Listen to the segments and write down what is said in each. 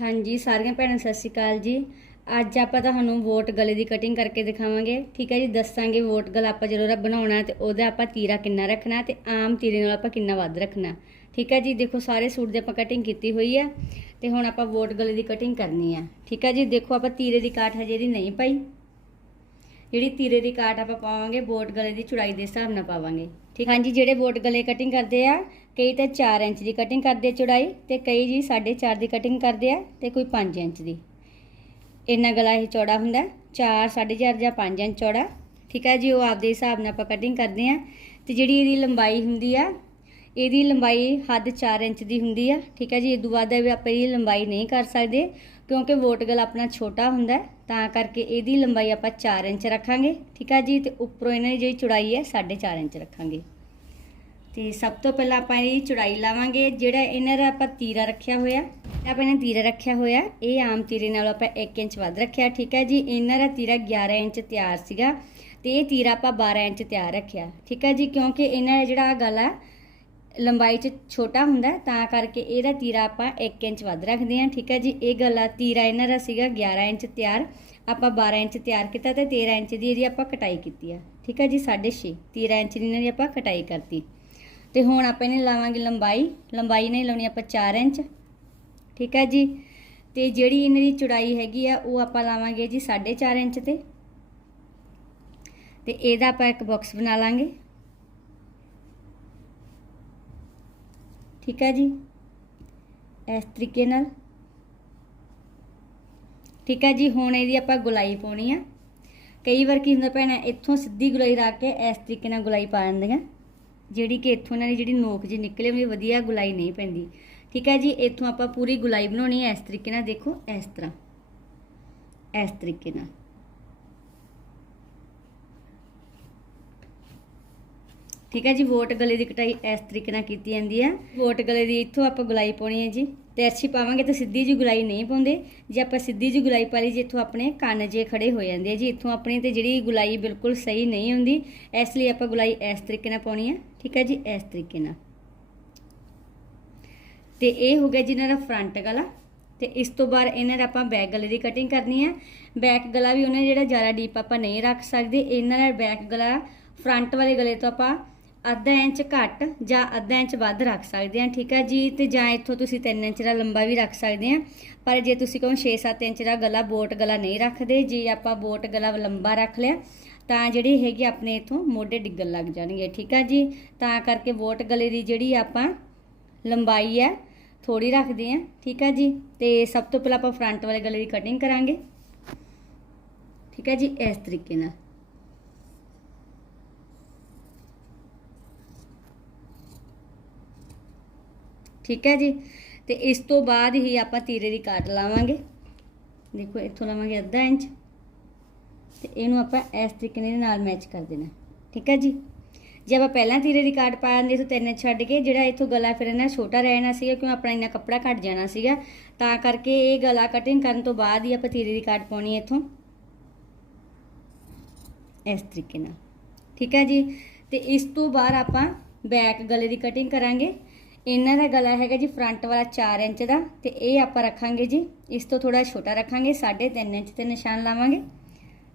ਹਾਂਜੀ, ਸਾਰੀਆਂ ਭੈਣਾਂ, ਸਤਿ ਸ਼੍ਰੀ ਅਕਾਲ ਜੀ। ਅੱਜ ਆਪਾਂ ਤੁਹਾਨੂੰ ਵੋਟ ਗਲੇ ਦੀ ਕਟਿੰਗ ਕਰਕੇ ਦਿਖਾਵਾਂਗੇ। ਠੀਕ ਹੈ ਜੀ, ਦੱਸਾਂਗੇ ਵੋਟ ਗਲਾ ਆਪਾਂ ਜਦੋਂ ਰ- ਬਣਾਉਣਾ ਤੇ ਉਹਦਾ ਆਪਾਂ ਤੀਰਾ ਕਿੰਨਾ ਰੱਖਣਾ ਤੇ ਆਮ ਤੀਰੇ ਨਾਲ ਆਪਾਂ ਕਿੰਨਾ ਵੱਧ ਰੱਖਣਾ। ਠੀਕ ਹੈ ਜੀ, ਦੇਖੋ ਸਾਰੇ ਸੂਟ ਦੀ ਆਪਾਂ ਕਟਿੰਗ ਕੀਤੀ ਹੋਈ ਹੈ ਤੇ ਹੁਣ ਆਪਾਂ ਵੋਟ ਗਲੇ ਦੀ ਕਟਿੰਗ ਕਰਨੀ ਆ ਠੀਕ ਹੈ ਜੀ, ਦੇਖੋ ਆਪਾਂ ਤੀਰੇ ਦੀ ਕਾਟ ਹਜੇ ਦੀ ਨਹੀਂ ਪਾਈ। ਜਿਹੜੀ ਤੀਰੇ ਦੀ ਕਾਟ ਆਪਾਂ ਪਾਵਾਂਗੇ, ਵੋਟ ਗਲੇ ਦੀ ਚੌੜਾਈ ਦੇ ਹਿਸਾਬ ਨਾਲ ਪਾਵਾਂਗੇ। ਠੀਕ ਹਾਂਜੀ, ਜਿਹੜੇ ਵੋਟ ਗਲੇ ਕਟਿੰਗ ਕਰਦੇ ਆ, ਕਈ ਤਾਂ 4 ਇੰਚ ਦੀ ਕਟਿੰਗ ਕਰਦੇ ਆ ਚੌੜਾਈ ਤੇ ਕਈ ਜੀ 4.5 ਦੀ ਕਟਿੰਗ ਕਰਦੇ ਆ ਤੇ ਕੋਈ 5 ਇੰਚ ਦੀ। ਇੰਨਾ ਗਲਾ ਇਹ ਚੌੜਾ ਹੁੰਦਾ 4 4.5 ਜਾਂ 5 ਇੰਚ ਚੌੜਾ, ਠੀਕ ਹੈ ਜੀ, ਉਹ ਆਪਦੇ ਹਿਸਾਬ ਨਾਲ ਆਪਾਂ ਕਟਿੰਗ ਕਰਦੇ ਆ। ਤੇ ਜਿਹੜੀ ਇਹਦੀ ਲੰਬਾਈ ਹੁੰਦੀ ਆ, ਇਹਦੀ ਲੰਬਾਈ ਹੱਦ 4 ਇੰਚ ਦੀ ਹੁੰਦੀ ਆ, ਠੀਕ ਹੈ ਜੀ ਇਹ ਤੋਂ ਵੱਧ ਵੀ ਆਪਾਂ ਇਹਦੀ ਲੰਬਾਈ ਨਹੀਂ ਕਰ ਸਕਦੇ, ਕਿਉਂਕਿ ਵੋਟ ਗਲਾ ਆਪਣਾ ਛੋਟਾ ਹੁੰਦਾ, ਤਾਂ ਕਰਕੇ ਇਹਦੀ ਲੰਬਾਈ ਆਪਾਂ 4 ਇੰਚ ਰੱਖਾਂਗੇ, ਠੀਕ ਹੈ ਜੀ, ਤੇ ਉੱਪਰੋਂ ਇਹਨਾਂ ਦੀ ਜਿਹੜੀ ਚੌੜਾਈ ਹੈ 4.5 ਇੰਚ ਰੱਖਾਂਗੇ। ਤੇ ਸਭ ਤੋਂ ਪਹਿਲਾਂ ਆਪਾਂ ਇਹਦੀ ਚੌੜਾਈ ਲਾਵਾਂਗੇ, ਜਿਹੜਾ ਇਹਨਾਂ ਦਾ ਆਪਾਂ ਤੀਰਾ ਰੱਖਿਆ ਹੋਇਆ ਆਪਾਂ ਇਹਨਾਂ ਤੀਰਾ ਰੱਖਿਆ ਹੋਇਆ, ਇਹ ਆਮ ਤੀਰੇ ਨਾਲੋਂ ਆਪਾਂ 1 ਇੰਚ ਵੱਧ ਰੱਖਿਆ, ਠੀਕ ਹੈ ਜੀ? ਇਹਨਾਂ ਦਾ ਤੀਰਾ 11 ਇੰਚ ਤਿਆਰ ਸੀਗਾ ਤੇ ਇਹ ਤੀਰਾ ਆਪਾਂ 12 ਇੰਚ ਤਿਆਰ ਰੱਖਿਆ, ਠੀਕ ਹੈ ਜੀ? ਕਿਉਂਕਿ ਇਹਨਾਂ ਦਾ ਜਿਹੜਾ ਗਲਾ ਲੰਬਾਈ 'ਚ ਛੋਟਾ ਹੁੰਦਾ ਤਾਂ ਕਰਕੇ ਇਹਦਾ ਤੀਰਾ ਆਪਾਂ 1 ਇੰਚ ਵੱਧ ਰੱਖਦੇ ਹਾਂ, ਠੀਕ ਹੈ ਜੀ? ਇਹ ਗਲਾ ਤੀਰਾ ਇਹਨਾਂ ਦਾ ਸੀਗਾ 11 ਇੰਚ ਤਿਆਰ, ਆਪਾਂ 12 ਇੰਚ ਤਿਆਰ ਕੀਤਾ ਤੇ 13 ਇੰਚ ਦੀ ਇਹਦੀ ਆਪਾਂ ਕਟਾਈ ਕੀਤੀ ਆ, ਠੀਕ ਹੈ ਜੀ? 6.5 13 ਇੰਚ ਦੀ ਇਹਨਾਂ ਦੀ ਆਪਾਂ ਕਟਾਈ ਕਰਤੀ। ਤੇ ਹੁਣ ਆਪਾਂ ਇਹਨੇ ਲਾਵਾਂਗੇ ਲੰਬਾਈ। ਲੰਬਾਈ ਨਹੀਂ ਲਾਉਣੀ ਆਪਾਂ 4 ਇੰਚ। ਠੀਕ ਹੈ ਜੀ? ਤੇ ਜਿਹੜੀ ਇਹਨਾਂ ਦੀ ਚੌੜਾਈ ਹੈਗੀ ਆ, ਉਹ ਆਪਾਂ ਲਾਵਾਂਗੇ ਜੀ 4.5 ਇੰਚ ਤੇ। ਤੇ ਇਹਦਾ ਆਪਾਂ ਇੱਕ ਬਾਕਸ ਬਣਾ ਲਾਂਗੇ। ਠੀਕ ਹੈ ਜੀ? ਇਸ ਤਰੀਕੇ ਨਾਲ। ਠੀਕ ਹੈ ਜੀ, ਹੁਣ ਇਹਦੀ ਆਪਾਂ ਗੁਲਾਈ ਪਾਉਣੀ ਆ। ਕਈ ਵਾਰ ਕੀ ਹੁੰਦਾ ਭੈਣਾ, ਇੱਥੋਂ ਸਿੱਧੀ ਗੁਲਾਈ ਰੱਖ ਕੇ ਇਸ ਤਰੀਕੇ ਨਾਲ ਗੁਲਾਈ ਪਾ ਦਿੰਦੀਆਂ। ਜਿਹੜੀ ਕਿ ਇੱਥੋਂ ਇਹਨਾਂ ਦੀ ਜਿਹੜੀ ਨੋਕ ਜੀ ਨਿਕਲੇ ਉਹਦੀ ਵਧੀਆ ਗੁਲਾਈ ਨਹੀਂ ਪੈਂਦੀ। ਠੀਕ ਹੈ ਜੀ, ਇੱਥੋਂ ਆਪਾਂ ਪੂਰੀ ਗੁਲਾਈ ਬਣਾਉਣੀ ਹੈ। ਇਸ ਤਰੀਕੇ ਨਾਲ ਦੇਖੋ, ਇਸ ਤਰ੍ਹਾਂ। ਇਸ ਤਰੀਕੇ ਨਾਲ। ਠੀਕ ਹੈ ਜੀ, ਵੋਟ ਗਲੇ ਦੀ ਕਟਾਈ ਇਸ ਤਰੀਕੇ ਨਾਲ ਕੀਤੀ ਜਾਂਦੀ ਹੈ। ਵੋਟ ਗਲੇ ਦੀ ਇੱਥੋਂ ਆਪਾਂ ਗੁਲਾਈ ਪਾਉਣੀ ਹੈ ਜੀ। ਤੇ ਅੱਛੀ ਪਾਵਾਂਗੇ ਤਾਂ ਸਿੱਧੀ ਜੀ ਗੁਲਾਈ ਨਹੀਂ ਪਾਉਂਦੇ। ਜੇ ਆਪਾਂ ਸਿੱਧੀ ਜੀ ਗੁਲਾਈ ਪਾ ਲਈ ਜੀ ਇੱਥੋਂ ਆਪਣੇ ਕੰਨ ਜੇ ਖੜੇ ਹੋ ਜਾਂਦੇ ਆ ਜੀ। ਇੱਥੋਂ ਆਪਣੀ ਤੇ ਜਿਹੜੀ ਗੁਲਾਈ ਬਿਲਕੁਲ ਸਹੀ ਨਹੀਂ ਹੁੰਦੀ, ਇਸ ਲਈ ਆਪਾਂ ਗੁਲਾਈ ਇਸ ਤਰੀਕੇ ਨਾਲ ਪਾਉਣੀ ਹੈ। ਠੀਕ ਹੈ ਜੀ, ਇਸ ਤਰੀਕੇ ਨਾਲ। ਤੇ ਇਹ ਹੋ ਗਿਆ ਜੀ ਇਹਨਾਂ ਦਾ ਫਰੰਟ ਗਲਾ। ਤੇ ਇਸ ਤੋਂ ਬਾਅਦ ਇਹਨਾਂ ਦਾ ਆਪਾਂ ਬੈਕ ਗਲੇ ਦੀ ਕਟਿੰਗ ਕਰਨੀ ਹੈ। ਬੈਕ ਗਲਾ ਵੀ ਉਹਨਾਂ ਜਿਹੜਾ ਜ਼ਿਆਦਾ ਡੀਪ ਆਪਾਂ ਨਹੀਂ ਰੱਖ ਸਕਦੇ। ਇਹਨਾਂ ਦਾ ਬੈਕ ਗਲਾ ਫਰੰਟ ਵਾਲੇ ਗਲੇ ਤੋਂ ਆਪਾਂ ਅੱਧਾ ਇੰਚ ਘੱਟ ਜਾਂ ਅੱਧਾ ਇੰਚ ਵੱਧ ਰੱਖ ਸਕਦੇ ਹਾਂ, ਠੀਕ ਹੈ ਜੀ? ਤੇ ਜਾਂ ਇੱਥੋਂ ਤੁਸੀਂ 3 ਇੰਚ ਦਾ ਲੰਬਾ ਵੀ ਰੱਖ ਸਕਦੇ ਹਾਂ। ਪਰ ਜੇ ਤੁਸੀਂ ਕਹੋ 6-7 ਇੰਚ ਦਾ ਗਲਾ, ਬੋਟ ਗਲਾ ਨਹੀਂ ਰੱਖਦੇ, ਜੇ ਆਪਾਂ ਬੋਟ ਗਲਾ ਲੰਬਾ ਰੱਖ ਲਿਆ, ਤਾਂ ਜਿਹੜੀ ਹੈਗੀ ਆਪਣੇ ਇਥੋਂ ਮੋਢੇ ਡਿੱਗਣ ਲੱਗ ਜਾਣਗੇ, ਠੀਕ ਹੈ ਜੀ? ਤਾਂ ਕਰਕੇ ਬੋਟ ਗਲੇ ਦੀ ਜਿਹੜੀ ਆਪਾਂ ਲੰਬਾਈ ਹੈ ਥੋੜੀ ਰੱਖਦੇ ਹਾਂ, ਠੀਕ ਹੈ ਜੀ? ਤੇ ਸਭ ਤੋਂ ਪਹਿਲਾਂ ਆਪਾਂ ਫਰੰਟ ਵਾਲੇ ਗਲੇ ਦੀ ਕਟਿੰਗ ਕਰਾਂਗੇ। ਠੀਕ ਹੈ ਜੀ, ਇਸ ਤਰੀਕੇ ਨਾਲ। ਠੀਕ ਹੈ ਜੀ? ਤੇ ਇਸ ਤੋਂ ਬਾਅਦ ਹੀ ਆਪਾਂ ਤੀਰੇ ਦੀ ਕਾਟ ਲਾਵਾਂਗੇ। ਦੇਖੋ, ਇੱਥੋਂ ਲਾਵਾਂਗੇ ਅੱਧਾ ਇੰਚ। ਤੇ ਇਹਨੂੰ ਆਪਾਂ ਇਸ ਤਰੀਕੇ ਨਾਲ ਨਾਲ ਮੈਚ ਕਰ ਦੇਣਾ। ਠੀਕ ਹੈ ਜੀ? ਜੇ ਆਪਾਂ ਪਹਿਲਾਂ ਤੀਰੇ ਦੀ ਕਾਟ ਪਾ ਦਿੰਦੇ ਤਾਂ ਤਿੰਨ ਛੱਡ ਕੇ ਜਿਹੜਾ ਇੱਥੋਂ ਗਲਾ ਫਿਰ ਇਹਨਾਂ ਛੋਟਾ ਰਹਿਣਾ ਸੀਗਾ, ਕਿਉਂ ਆਪਣਾ ਇੰਨਾ ਕੱਪੜਾ ਘਟ ਜਾਣਾ ਸੀਗਾ। ਤਾਂ ਕਰਕੇ ਇਹ ਗਲਾ ਕਟਿੰਗ ਕਰਨ ਤੋਂ ਬਾਅਦ ਹੀ ਆਪਾਂ ਤੀਰੇ ਦੀ ਕਾਟ ਪਾਉਣੀ ਹੈ ਇੱਥੋਂ। ਇਸ ਤਰੀਕੇ ਨਾਲ। ਠੀਕ ਹੈ ਜੀ? ਤੇ ਇਸ ਤੋਂ ਬਾਅਦ ਆਪਾਂ ਬੈਕ ਗਲੇ ਦੀ ਕਟਿੰਗ ਕਰਾਂਗੇ। ਇਹਨਾਂ ਦਾ ਗਲਾ ਹੈਗਾ ਜੀ ਫਰੰਟ ਵਾਲਾ 4 ਇੰਚ ਦਾ ਤੇ ਇਹ ਆਪਾਂ ਰੱਖਾਂਗੇ ਜੀ। ਇਸ ਤੋਂ ਥੋੜਾ ਛੋਟਾ ਰੱਖਾਂਗੇ 3.5 ਇੰਚ ਤੇ ਨਿਸ਼ਾਨ ਲਾਵਾਂਗੇ।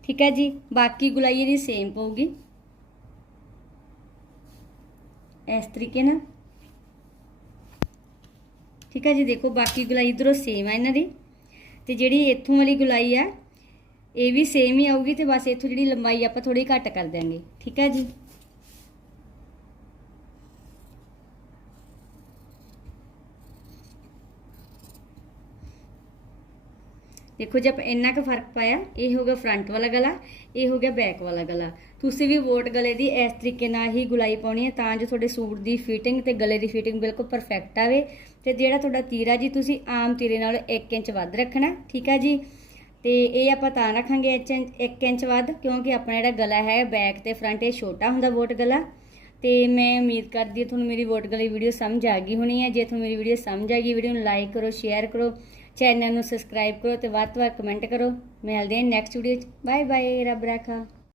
ਠੀਕ ਹੈ ਜੀ, ਬਾਕੀ ਗੁਲਾਈ ਇਹਦੀ ਸੇਮ ਪਊਗੀ। ਇਸ ਤਰੀਕੇ ਨਾਲ। ਠੀਕ ਹੈ ਜੀ, ਦੇਖੋ ਬਾਕੀ ਗੁਲਾਈ ਇਧਰੋਂ ਸੇਮ ਆ ਇਹਨਾਂ ਦੀ। ਤੇ ਜਿਹੜੀ ਇੱਥੋਂ ਵਾਲੀ ਗੁਲਾਈ ਆ, ਇਹ ਵੀ ਸੇਮ ਹੀ ਆਊਗੀ ਤੇ ਬਸ ਇੱਥੋਂ ਜਿਹੜੀ ਲੰਬਾਈ ਆਪਾਂ ਥੋੜੀ ਘੱਟ ਕਰ ਦਿਆਂਗੇ। ਠੀਕ ਹੈ ਜੀ। ਦੇਖੋ ਜੇ ਆਪਾਂ ਇੰਨਾ ਕੁ ਫ਼ਰਕ ਪਾਇਆ, ਇਹ ਹੋ ਗਿਆ ਫਰੰਟ ਵਾਲਾ ਗਲਾ, ਇਹ ਹੋ ਗਿਆ ਬੈਕ ਵਾਲਾ ਗਲਾ। ਤੁਸੀਂ ਵੀ ਵੋਟ ਗਲੇ ਦੀ ਇਸ ਤਰੀਕੇ ਨਾਲ ਹੀ ਗੁਲਾਈ ਪਾਉਣੀ ਹੈ ਤਾਂ ਜੋ ਤੁਹਾਡੇ ਸੂਟ ਦੀ ਫਿਟਿੰਗ ਤੇ ਗਲੇ ਦੀ ਫਿਟਿੰਗ ਬਿਲਕੁਲ ਪਰਫੈਕਟ ਆਵੇ। ਤੇ ਜਿਹੜਾ ਤੁਹਾਡਾ ਤੀਰਾ ਜੀ, ਤੁਸੀਂ ਆਮ ਤੀਰੇ ਨਾਲੋਂ 1 ਇੰਚ ਵੱਧ ਰੱਖਣਾ, ਠੀਕ ਹੈ ਜੀ? ਤੇ ਇਹ ਆਪਾਂ ਤਾਂ ਰੱਖਾਂਗੇ 1 ਇੰਚ ਵੱਧ, ਕਿਉਂਕਿ ਆਪਣਾ ਜਿਹੜਾ ਗਲਾ ਹੈ ਬੈਕ ਤੇ ਫਰੰਟ ਇਹ ਛੋਟਾ ਹੁੰਦਾ ਵੋਟ ਗਲਾ। ਤੇ ਮੈਂ ਉਮੀਦ ਕਰਦੀ ਹਾਂ ਤੁਹਾਨੂੰ ਮੇਰੀ ਵੋਟ ਗਲੇ ਵੀਡੀਓ ਸਮਝ ਆ ਗਈ ਹੋਣੀ ਹੈ। ਜੇ ਤੁਹਾਨੂੰ ਮੇਰੀ ਵੀਡੀਓ ਸਮਝ ਆ ਗਈ ਵੀਡੀਓ ਨੂੰ ਲਾਈਕ ਕਰੋ ਸ਼ੇਅਰ ਕਰੋ ਚੈਨਲ ਨੂੰ ਸਬਸਕ੍ਰਾਈਬ ਕਰੋ ਤੇ ਵੱਧ ਤੋਂ ਵੱਧ ਕਮੈਂਟ ਕਰੋ। ਮਿਲਦੇ ਹਾਂ ਨੈਕਸਟ ਵੀਡੀਓ 'ਚ। ਬਾਏ ਬਾਏ ਰੱਬ ਰਾਖਾ।